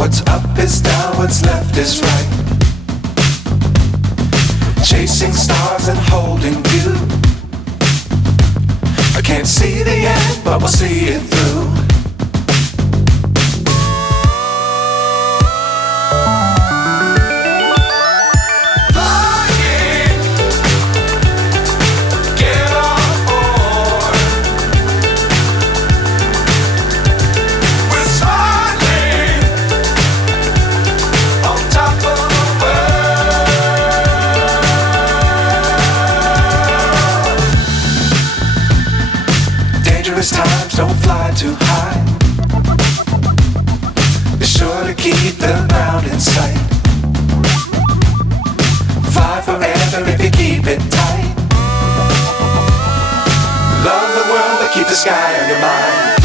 What's up is down, what's left is right. Chasing stars and holding you. I can't see the end, but we'll see it through. Dangerous times, don't fly too high. Be sure to keep the ground in sight. Fly forever if you keep it tight. Love the world, but keep the sky on your mind.